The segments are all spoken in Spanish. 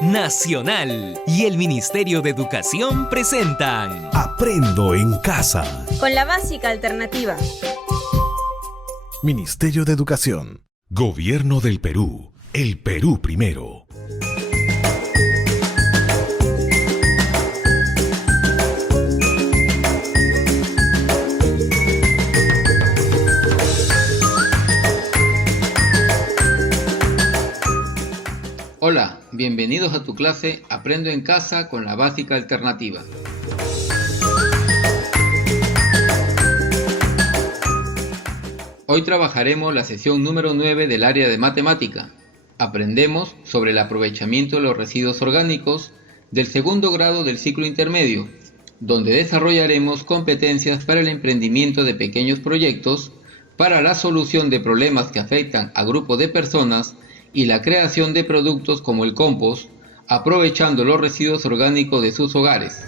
Nacional y el Ministerio de Educación presentan Aprendo en Casa. Con la básica alternativa. Ministerio de Educación. Gobierno del Perú. El Perú primero. Hola, bienvenidos a tu clase Aprendo en Casa con la básica alternativa. Hoy trabajaremos la sesión número 9 del área de matemática. Aprendemos sobre el aprovechamiento de los residuos orgánicos del segundo grado del ciclo intermedio, donde desarrollaremos competencias para el emprendimiento de pequeños proyectos, para la solución de problemas que afectan a grupos de personas y la creación de productos como el compost, aprovechando los residuos orgánicos de sus hogares.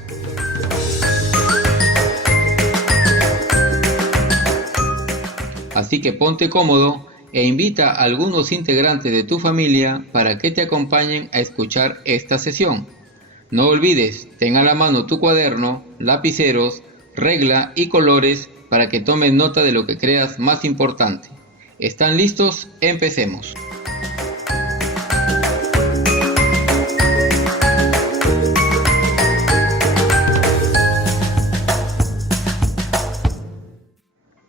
Así que ponte cómodo e invita a algunos integrantes de tu familia para que te acompañen a escuchar esta sesión. No olvides, ten a la mano tu cuaderno, lapiceros, regla y colores para que tomes nota de lo que creas más importante. ¿Están listos? Empecemos.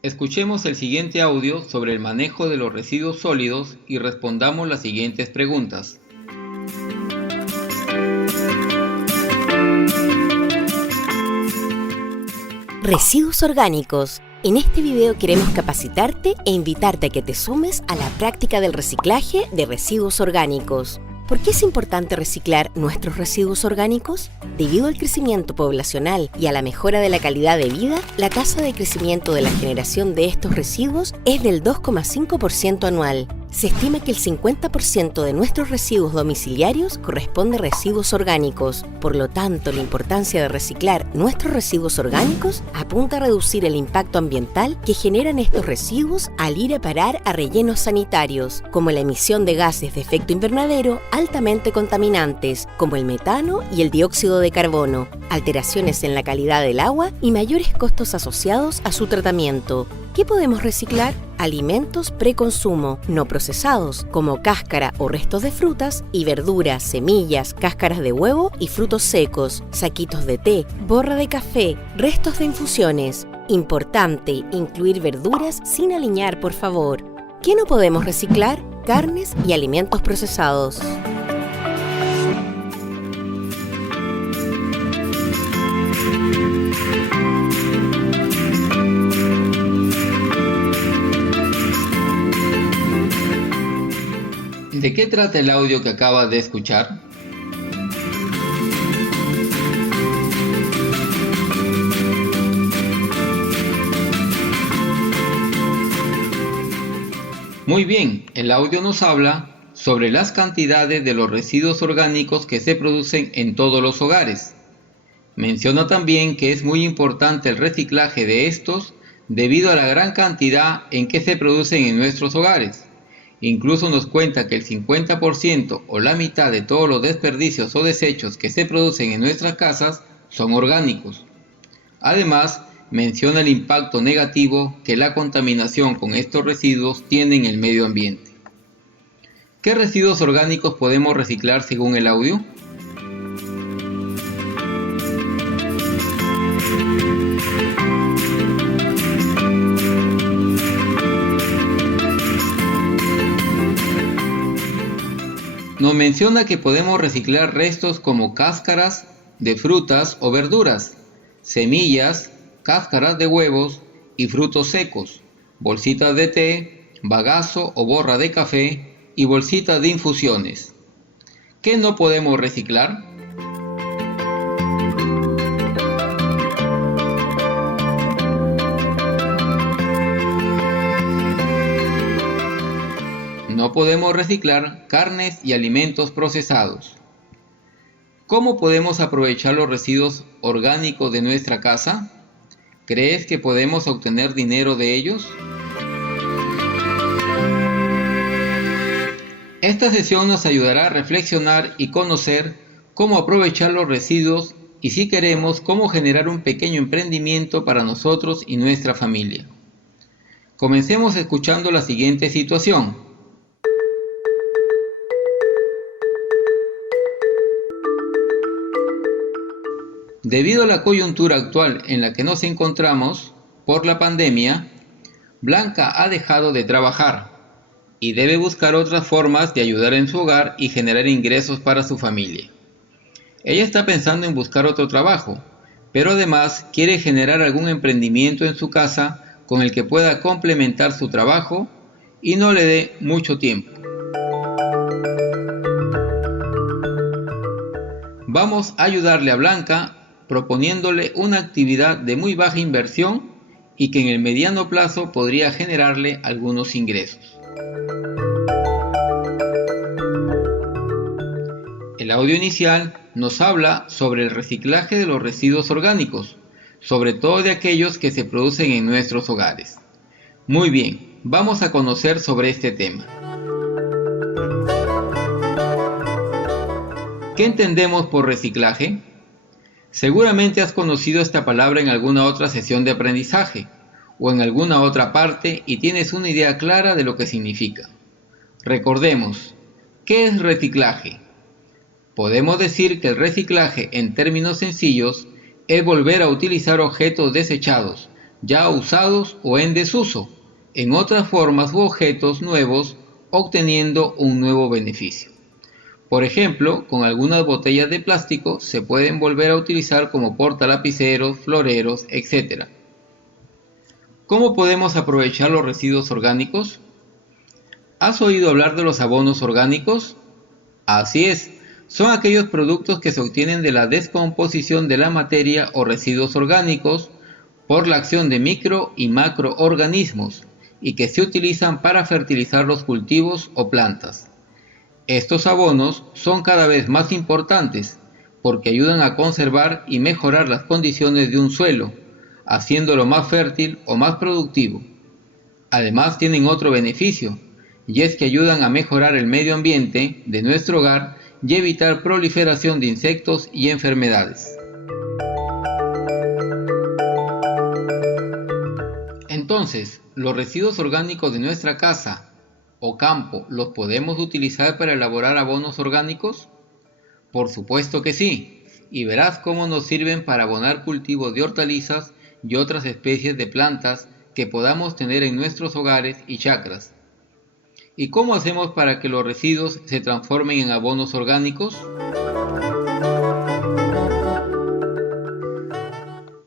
Escuchemos el siguiente audio sobre el manejo de los residuos sólidos y respondamos las siguientes preguntas. Residuos orgánicos. En este video queremos capacitarte e invitarte a que te sumes a la práctica del reciclaje de residuos orgánicos. ¿Por qué es importante reciclar nuestros residuos orgánicos? Debido al crecimiento poblacional y a la mejora de la calidad de vida, la tasa de crecimiento de la generación de estos residuos es del 2,5% anual. Se estima que el 50% de nuestros residuos domiciliarios corresponde a residuos orgánicos. Por lo tanto, la importancia de reciclar nuestros residuos orgánicos apunta a reducir el impacto ambiental que generan estos residuos al ir a parar a rellenos sanitarios, como la emisión de gases de efecto invernadero altamente contaminantes, como el metano y el dióxido de carbono, alteraciones en la calidad del agua y mayores costos asociados a su tratamiento. ¿Qué podemos reciclar? Alimentos preconsumo, no procesados, como cáscara o restos de frutas y verduras, semillas, cáscaras de huevo y frutos secos, saquitos de té, borra de café, restos de infusiones. Importante, incluir verduras sin aliñar, por favor. ¿Qué no podemos reciclar? Carnes y alimentos procesados. ¿De qué trata el audio que acabas de escuchar? Muy bien, el audio nos habla sobre las cantidades de los residuos orgánicos que se producen en todos los hogares. Menciona también que es muy importante el reciclaje de estos debido a la gran cantidad en que se producen en nuestros hogares. Incluso nos cuenta que el 50% o la mitad de todos los desperdicios o desechos que se producen en nuestras casas son orgánicos. Además, menciona el impacto negativo que la contaminación con estos residuos tiene en el medio ambiente. ¿Qué residuos orgánicos podemos reciclar según el audio? Nos menciona que podemos reciclar restos como cáscaras de frutas o verduras, semillas, cáscaras de huevos y frutos secos, bolsitas de té, bagazo o borra de café y bolsitas de infusiones. ¿Qué no podemos reciclar? No podemos reciclar carnes y alimentos procesados. ¿Cómo podemos aprovechar los residuos orgánicos de nuestra casa? ¿Crees que podemos obtener dinero de ellos? Esta sesión nos ayudará a reflexionar y conocer cómo aprovechar los residuos y, si queremos, cómo generar un pequeño emprendimiento para nosotros y nuestra familia. Comencemos escuchando la siguiente situación. Debido a la coyuntura actual en la que nos encontramos, por la pandemia, Blanca ha dejado de trabajar y debe buscar otras formas de ayudar en su hogar y generar ingresos para su familia. Ella está pensando en buscar otro trabajo, pero además quiere generar algún emprendimiento en su casa con el que pueda complementar su trabajo y no le dé mucho tiempo. Vamos a ayudarle a Blanca proponiéndole una actividad de muy baja inversión y que en el mediano plazo podría generarle algunos ingresos. El audio inicial nos habla sobre el reciclaje de los residuos orgánicos, sobre todo de aquellos que se producen en nuestros hogares. Muy bien, vamos a conocer sobre este tema. ¿Qué entendemos por reciclaje? Seguramente has conocido esta palabra en alguna otra sesión de aprendizaje o en alguna otra parte y tienes una idea clara de lo que significa. Recordemos, ¿qué es reciclaje? Podemos decir que el reciclaje, en términos sencillos, es volver a utilizar objetos desechados, ya usados o en desuso, en otras formas u objetos nuevos, obteniendo un nuevo beneficio. Por ejemplo, con algunas botellas de plástico se pueden volver a utilizar como portalapiceros, floreros, etc. ¿Cómo podemos aprovechar los residuos orgánicos? ¿Has oído hablar de los abonos orgánicos? Así es. Son aquellos productos que se obtienen de la descomposición de la materia o residuos orgánicos por la acción de micro y macroorganismos y que se utilizan para fertilizar los cultivos o plantas. Estos abonos son cada vez más importantes porque ayudan a conservar y mejorar las condiciones de un suelo, haciéndolo más fértil o más productivo. Además tienen otro beneficio, y es que ayudan a mejorar el medio ambiente de nuestro hogar y evitar proliferación de insectos y enfermedades. Entonces, ¿los residuos orgánicos de nuestra casa o campo los podemos utilizar para elaborar abonos orgánicos? Por supuesto que sí, y verás cómo nos sirven para abonar cultivos de hortalizas y otras especies de plantas que podamos tener en nuestros hogares y chacras. ¿Y cómo hacemos para que los residuos se transformen en abonos orgánicos?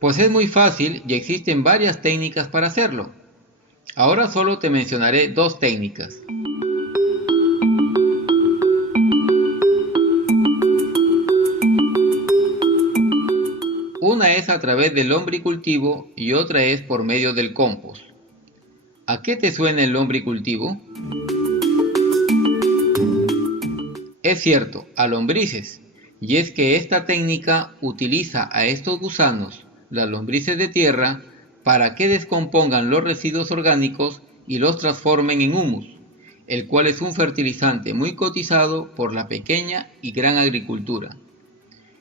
Pues es muy fácil y existen varias técnicas para hacerlo. Ahora solo te mencionaré dos técnicas. Una es a través del lombricultivo y otra es por medio del compost. ¿A qué te suena el lombricultivo? Es cierto, a lombrices, y es que esta técnica utiliza a estos gusanos, las lombrices de tierra, para que descompongan los residuos orgánicos y los transformen en humus, el cual es un fertilizante muy cotizado por la pequeña y gran agricultura.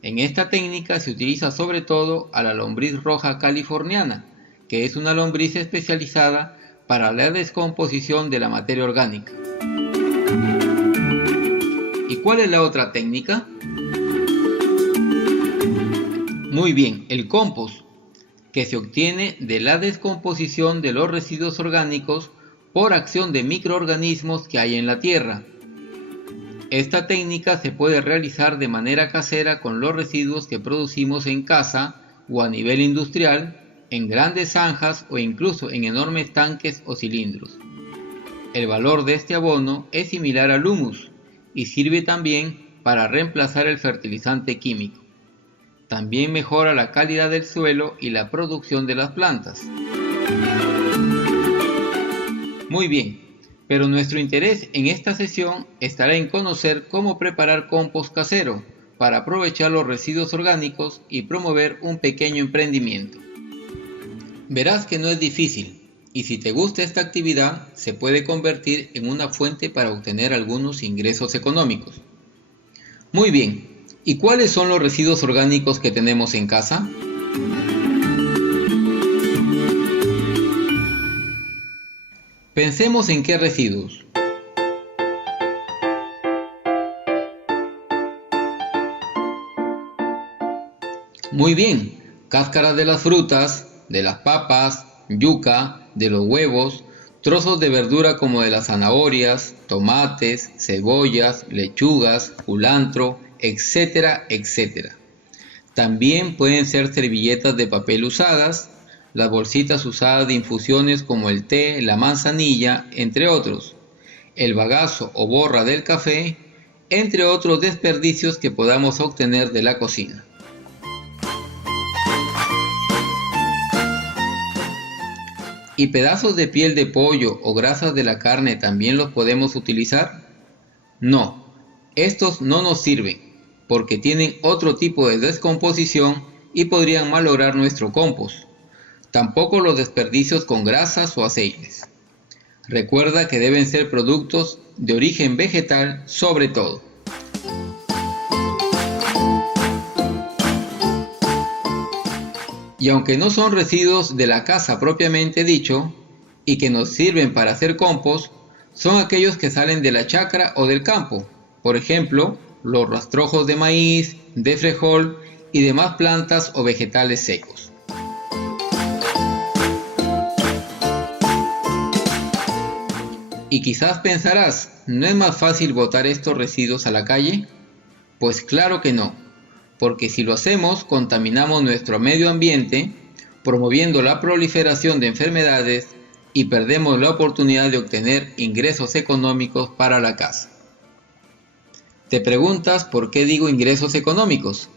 En esta técnica se utiliza sobre todo a la lombriz roja californiana, que es una lombriz especializada para la descomposición de la materia orgánica. ¿Y cuál es la otra técnica? Muy bien, el compost, que se obtiene de la descomposición de los residuos orgánicos por acción de microorganismos que hay en la tierra. Esta técnica se puede realizar de manera casera con los residuos que producimos en casa o a nivel industrial, en grandes zanjas o incluso en enormes tanques o cilindros. El valor de este abono es similar al humus y sirve también para reemplazar el fertilizante químico. También mejora la calidad del suelo y la producción de las plantas. Muy bien, pero nuestro interés en esta sesión estará en conocer cómo preparar compost casero para aprovechar los residuos orgánicos y promover un pequeño emprendimiento. Verás que no es difícil. y si te gusta esta actividad, se puede convertir en una fuente para obtener algunos ingresos económicos. Muy bien, ¿y cuáles son los residuos orgánicos que tenemos en casa? Pensemos en qué residuos. Muy bien, cáscaras de las frutas, de las papas, yuca, de los huevos, trozos de verdura como de las zanahorias, tomates, cebollas, lechugas, culantro, etcétera, etcétera. También pueden ser servilletas de papel usadas, las bolsitas usadas de infusiones como el té, la manzanilla, entre otros, el bagazo o borra del café, entre otros desperdicios que podamos obtener de la cocina. ¿Y pedazos de piel de pollo o grasas de la carne también los podemos utilizar? No, estos no nos sirven porque tienen otro tipo de descomposición y podrían malograr nuestro compost. Tampoco los desperdicios con grasas o aceites. Recuerda que deben ser productos de origen vegetal sobre todo. Y aunque no son residuos de la casa propiamente dicho, y que nos sirven para hacer compost, son aquellos que salen de la chacra o del campo. Por ejemplo, los rastrojos de maíz, de frijol y demás plantas o vegetales secos. Y quizás pensarás, ¿no es más fácil botar estos residuos a la calle? Pues claro que no. Porque si lo hacemos, contaminamos nuestro medio ambiente, promoviendo la proliferación de enfermedades y perdemos la oportunidad de obtener ingresos económicos para la casa. ¿Te preguntas por qué digo ingresos económicos?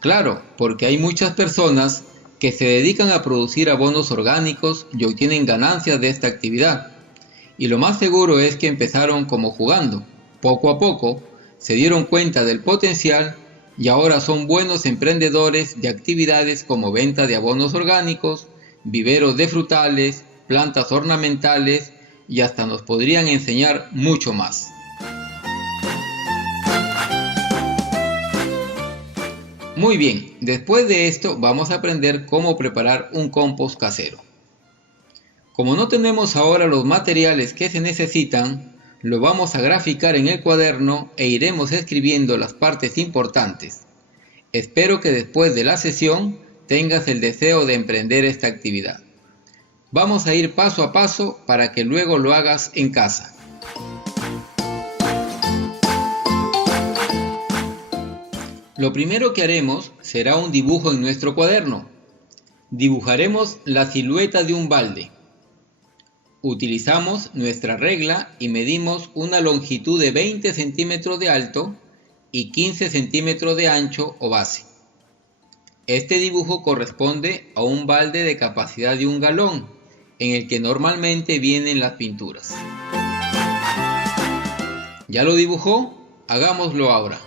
Claro, porque hay muchas personas que se dedican a producir abonos orgánicos y obtienen ganancias de esta actividad. Y lo más seguro es que empezaron como jugando. Poco a poco se dieron cuenta del potencial y ahora son buenos emprendedores de actividades como venta de abonos orgánicos, viveros de frutales, plantas ornamentales y hasta nos podrían enseñar mucho más. Muy bien, después de esto vamos a aprender cómo preparar un compost casero. Como no tenemos ahora los materiales que se necesitan, lo vamos a graficar en el cuaderno e iremos escribiendo las partes importantes. Espero que después de la sesión tengas el deseo de emprender esta actividad. Vamos a ir paso a paso para que luego lo hagas en casa. Lo primero que haremos será un dibujo en nuestro cuaderno. Dibujaremos la silueta de un balde. Utilizamos nuestra regla y medimos una longitud de 20 centímetros de alto y 15 centímetros de ancho o base. Este dibujo corresponde a un balde de capacidad de 1 galón, en el que normalmente vienen las pinturas. ¿Ya lo dibujó? Hagámoslo ahora.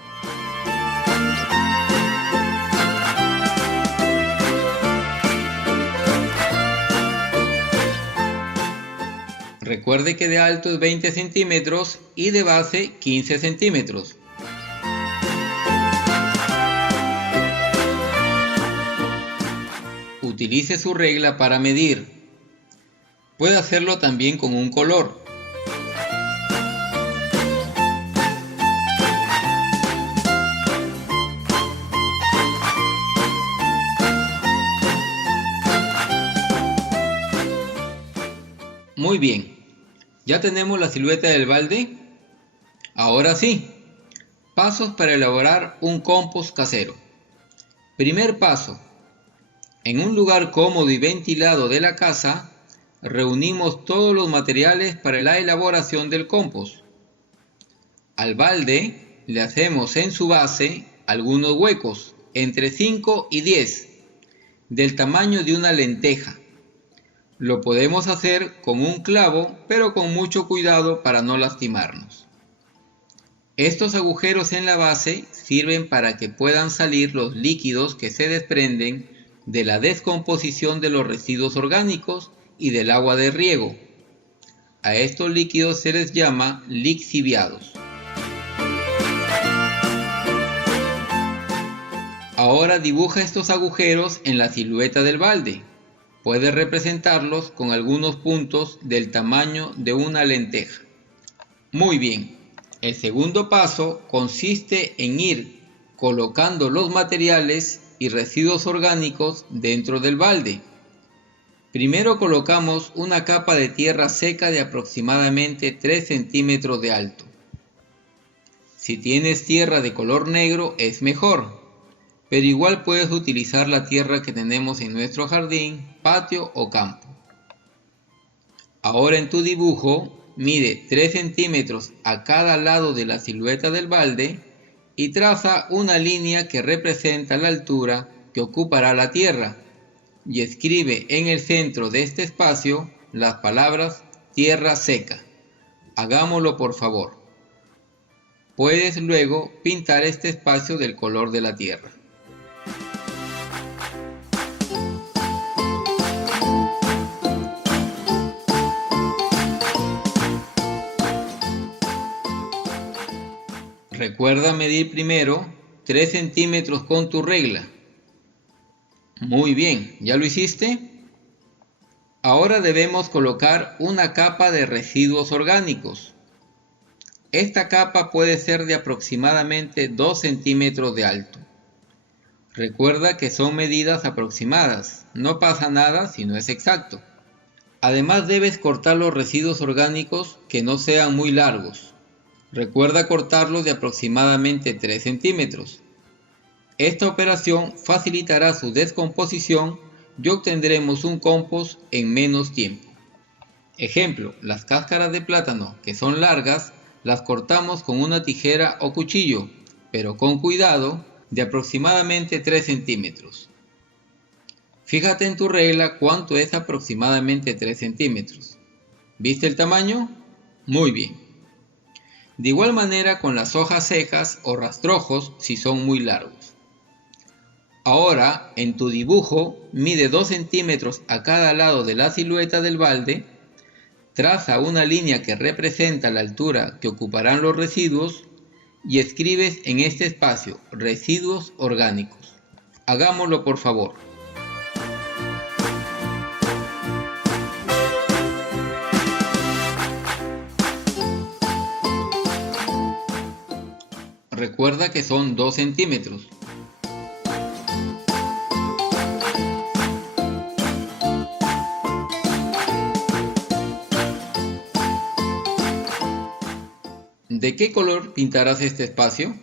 Recuerde que de alto es 20 centímetros y de base 15 centímetros. Utilice su regla para medir. Puede hacerlo también con un color. Muy bien, ¿ya tenemos la silueta del balde? Ahora sí, pasos para elaborar un compost casero. Primer paso, en un lugar cómodo y ventilado de la casa, reunimos todos los materiales para la elaboración del compost. Al balde le hacemos en su base algunos huecos, entre 5 y 10, del tamaño de una lenteja. Lo podemos hacer con un clavo, pero con mucho cuidado para no lastimarnos. Estos agujeros en la base sirven para que puedan salir los líquidos que se desprenden de la descomposición de los residuos orgánicos y del agua de riego. A estos líquidos se les llama lixiviados. Ahora dibuja estos agujeros en la silueta del balde. Puedes representarlos con algunos puntos del tamaño de una lenteja. Muy bien, el segundo paso consiste en ir colocando los materiales y residuos orgánicos dentro del balde. Primero colocamos una capa de tierra seca de aproximadamente 3 centímetros de alto. Si tienes tierra de color negro es mejor, pero igual puedes utilizar la tierra que tenemos en nuestro jardín, patio o campo. Ahora en tu dibujo mide 3 centímetros a cada lado de la silueta del balde y traza una línea que representa la altura que ocupará la tierra y escribe en el centro de este espacio las palabras tierra seca. Hagámoslo por favor. Puedes luego pintar este espacio del color de la tierra. Recuerda medir primero 3 centímetros con tu regla. Muy bien, ¿ya lo hiciste? Ahora debemos colocar una capa de residuos orgánicos. Esta capa puede ser de aproximadamente 2 centímetros de alto. Recuerda que son medidas aproximadas, no pasa nada si no es exacto. Además debes cortar los residuos orgánicos que no sean muy largos. Recuerda cortarlos de aproximadamente 3 centímetros. Esta operación facilitará su descomposición y obtendremos un compost en menos tiempo. Ejemplo, las cáscaras de plátano que son largas las cortamos con una tijera o cuchillo, pero con cuidado, de aproximadamente 3 centímetros. Fíjate en tu regla cuánto es aproximadamente 3 centímetros. ¿Viste el tamaño? Muy bien. De igual manera con las hojas secas o rastrojos si son muy largos. Ahora en tu dibujo mide 2 centímetros a cada lado de la silueta del balde, traza una línea que representa la altura que ocuparán los residuos y escribes en este espacio residuos orgánicos. Hagámoslo por favor. Recuerda que son 2 centímetros. ¿De qué color pintarás este espacio?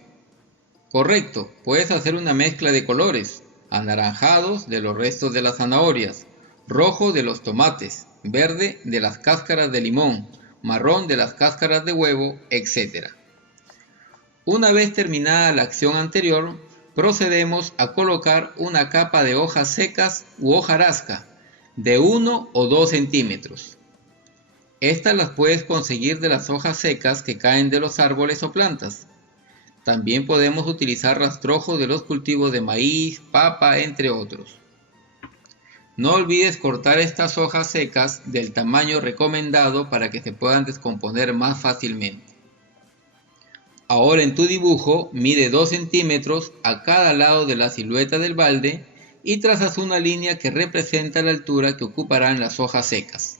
Correcto, puedes hacer una mezcla de colores, anaranjados de los restos de las zanahorias, rojo de los tomates, verde de las cáscaras de limón, marrón de las cáscaras de huevo, etc. Una vez terminada la acción anterior, procedemos a colocar una capa de hojas secas u hojarasca de 1 o 2 centímetros. Estas las puedes conseguir de las hojas secas que caen de los árboles o plantas. También podemos utilizar rastrojos de los cultivos de maíz, papa, entre otros. No olvides cortar estas hojas secas del tamaño recomendado para que se puedan descomponer más fácilmente. Ahora en tu dibujo mide 2 centímetros a cada lado de la silueta del balde y trazas una línea que representa la altura que ocuparán las hojas secas.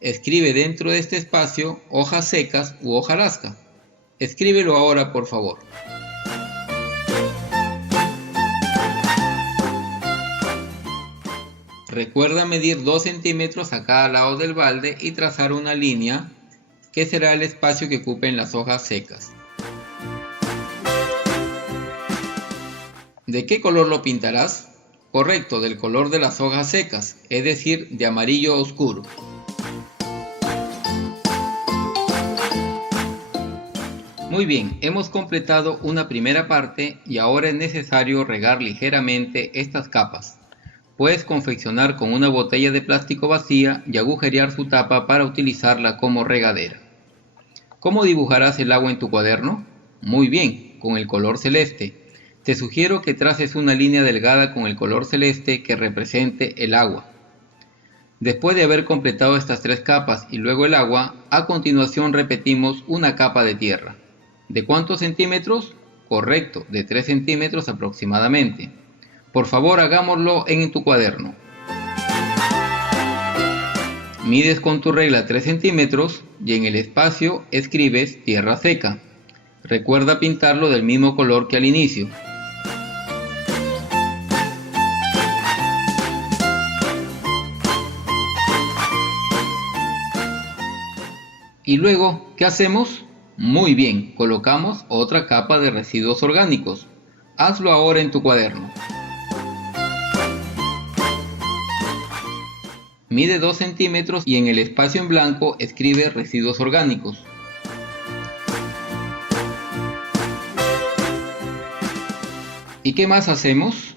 Escribe dentro de este espacio hojas secas u hojarasca. Escríbelo ahora por favor. Recuerda medir 2 centímetros a cada lado del balde y trazar una línea que será el espacio que ocupen las hojas secas. ¿De qué color lo pintarás? Correcto, del color de las hojas secas, es decir, de amarillo oscuro. Muy bien, hemos completado una primera parte y ahora es necesario regar ligeramente estas capas. Puedes confeccionar con una botella de plástico vacía y agujerear su tapa para utilizarla como regadera. ¿Cómo dibujarás el agua en tu cuaderno? Muy bien, con el color celeste. Te sugiero que traces una línea delgada con el color celeste que represente el agua. Después de haber completado estas 3 capas y luego el agua, a continuación repetimos una capa de tierra. ¿De cuántos centímetros? Correcto, de 3 centímetros aproximadamente. Por favor, hagámoslo en tu cuaderno. Mides con tu regla 3 centímetros y en el espacio escribes tierra seca. Recuerda pintarlo del mismo color que al inicio. Y luego, ¿qué hacemos? Muy bien, colocamos otra capa de residuos orgánicos. Hazlo ahora en tu cuaderno. Mide 2 centímetros y en el espacio en blanco escribe residuos orgánicos. ¿Y qué más hacemos?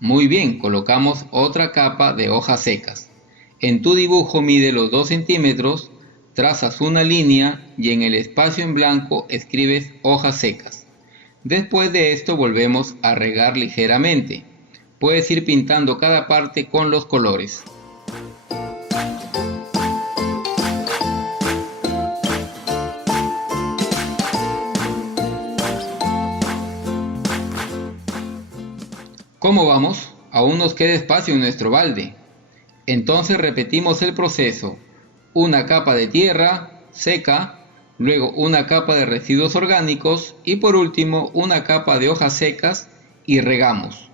Muy bien, colocamos otra capa de hojas secas. En tu dibujo mide los 2 centímetros, trazas una línea y en el espacio en blanco escribes hojas secas. Después de esto volvemos a regar ligeramente. Puedes ir pintando cada parte con los colores. ¿Cómo vamos? Aún nos queda espacio en nuestro balde. Entonces repetimos el proceso. Una capa de tierra seca, luego una capa de residuos orgánicos y por último una capa de hojas secas y regamos.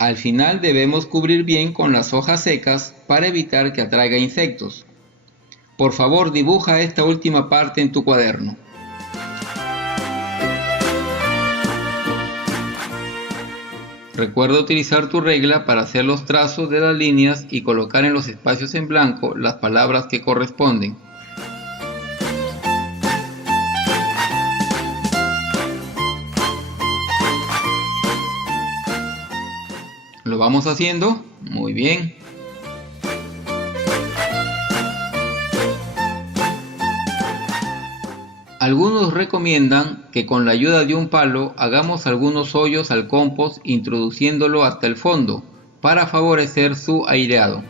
Al final debemos cubrir bien con las hojas secas para evitar que atraiga insectos. Por favor, dibuja esta última parte en tu cuaderno. Recuerda utilizar tu regla para hacer los trazos de las líneas y colocar en los espacios en blanco las palabras que corresponden. ¿Lo vamos haciendo? Muy bien. Algunos recomiendan que con la ayuda de un palo hagamos algunos hoyos al compost introduciéndolo hasta el fondo para favorecer su aireado.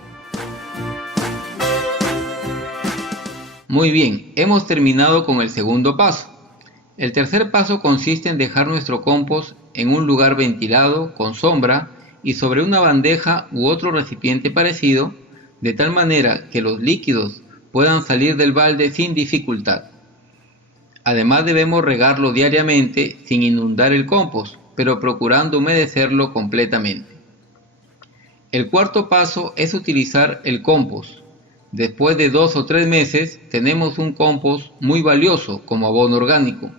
Muy bien, hemos terminado con el segundo paso. El tercer paso consiste en dejar nuestro compost en un lugar ventilado, con sombra y sobre una bandeja u otro recipiente parecido, de tal manera que los líquidos puedan salir del balde sin dificultad. Además debemos regarlo diariamente sin inundar el compost, pero procurando humedecerlo completamente. El cuarto paso es utilizar el compost. Después de 2 o 3 meses tenemos un compost muy valioso como abono orgánico.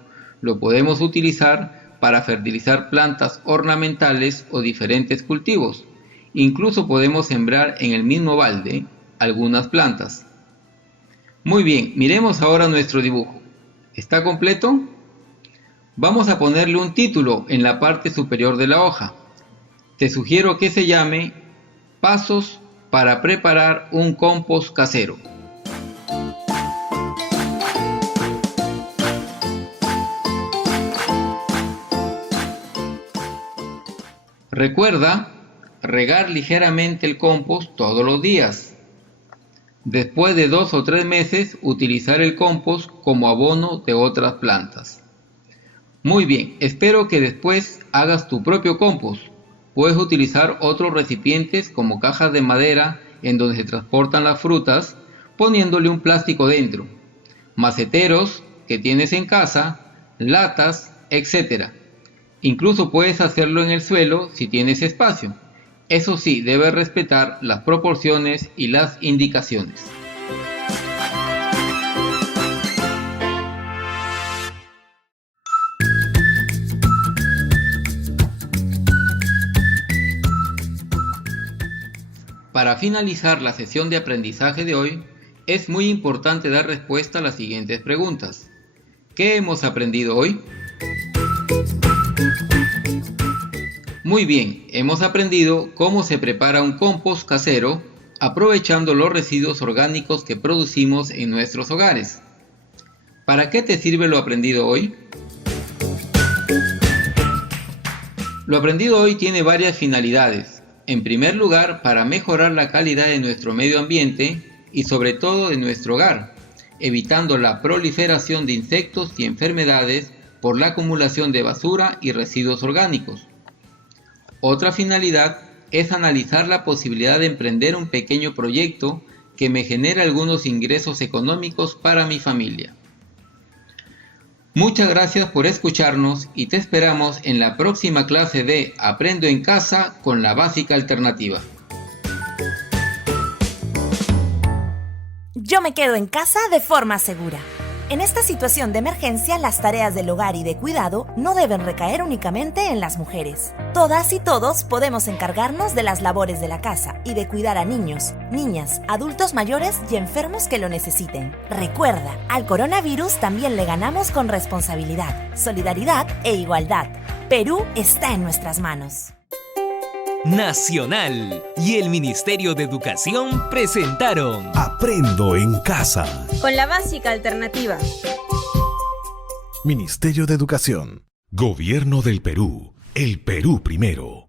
Lo podemos utilizar para fertilizar plantas ornamentales o diferentes cultivos. Incluso podemos sembrar en el mismo balde algunas plantas. Muy bien, miremos ahora nuestro dibujo. ¿Está completo? Vamos a ponerle un título en la parte superior de la hoja. Te sugiero que se llame Pasos para preparar un compost casero. Recuerda regar ligeramente el compost todos los días. Después de 2 o 3 meses, utilizar el compost como abono de otras plantas. Muy bien, espero que después hagas tu propio compost. Puedes utilizar otros recipientes como cajas de madera en donde se transportan las frutas, poniéndole un plástico dentro, maceteros que tienes en casa, latas, etc. Incluso puedes hacerlo en el suelo si tienes espacio. Eso sí, debes respetar las proporciones y las indicaciones. Para finalizar la sesión de aprendizaje de hoy, es muy importante dar respuesta a las siguientes preguntas. ¿Qué hemos aprendido hoy? Muy bien, hemos aprendido cómo se prepara un compost casero aprovechando los residuos orgánicos que producimos en nuestros hogares. ¿Para qué te sirve lo aprendido hoy? Lo aprendido hoy tiene varias finalidades. en primer lugar, para mejorar la calidad de nuestro medio ambiente y sobre todo de nuestro hogar, evitando la proliferación de insectos y enfermedades por la acumulación de basura y residuos orgánicos. Otra finalidad es analizar la posibilidad de emprender un pequeño proyecto que me genere algunos ingresos económicos para mi familia. Muchas gracias por escucharnos y te esperamos en la próxima clase de Aprendo en Casa con la Básica Alternativa. Yo me quedo en casa de forma segura. En esta situación de emergencia, las tareas del hogar y de cuidado no deben recaer únicamente en las mujeres. Todas y todos podemos encargarnos de las labores de la casa y de cuidar a niños, niñas, adultos mayores y enfermos que lo necesiten. Recuerda, al coronavirus también le ganamos con responsabilidad, solidaridad e igualdad. Perú está en nuestras manos. Nacional y el Ministerio de Educación presentaron Aprendo en Casa. Con la Básica Alternativa. Ministerio de Educación. Gobierno del Perú. El Perú primero.